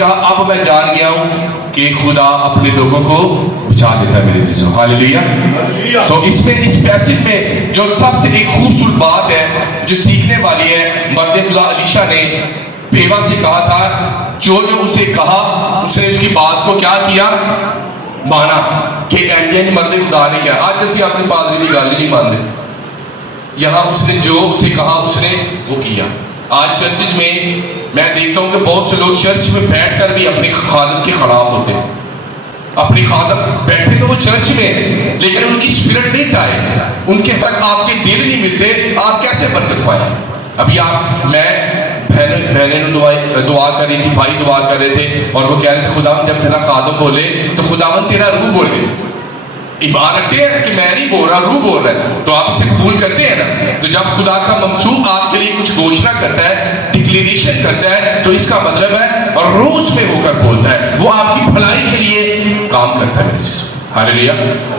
کہا اب میں جان گیا ہوں کہ خدا اپنے لوگوں کو بچا لیتا ہے میرے عزیزوں. ہاللیلویہ. تو اس میں اس پیسج میں جو سب سے ایک خوبصورت بات ہے جو سیکھنے والی ہے، مرد خدا الیشا نے بیوہ سے کہا تھا، جو اسے کہا اس نے اس کی بات کو کیا کیا؟ مانا. کہ اینجل مرد خدا نے کیا. آج جیسے اپنے پادری کی گل نہیں مانتے، یہاں اس نے جو اسے کہا اس نے وہ کیا. آج چرچز میں دیکھتا ہوں کہ بہت سے لوگ چرچ میں بیٹھ کر بھی اپنی خادم کے خلاف ہوتے ہیں. اپنی خادم بیٹھے تو وہ چرچ میں لیکن ان کی اسپرٹ نہیں ٹائے، ان کے تک آپ کے دل نہیں ملتے، آپ کیسے برکت پائیں؟ ابھی میں بہنیں دعا کر رہی تھی، بھائی دعا کر رہے تھے اور وہ کہہ رہے تھے خداوند جب تیرا خادم بولے تو خداوند تیرا روح بولے. عبارت ہے کہ میں نہیں بول رہا، روح بول رہا ہے، تو آپ اسے قبول کرتے ہیں نا. تو جب خدا کا ممسوح آپ کے لیے کچھ گھوشنا کرتا ہے، ڈکلیریشن کرتا ہے، تو اس کا مطلب ہے اور روح اس میں ہو کر بولتا ہے، وہ آپ کی بھلائی کے لیے کام کرتا ہے میرے عزیزو. ہاللیلویہ.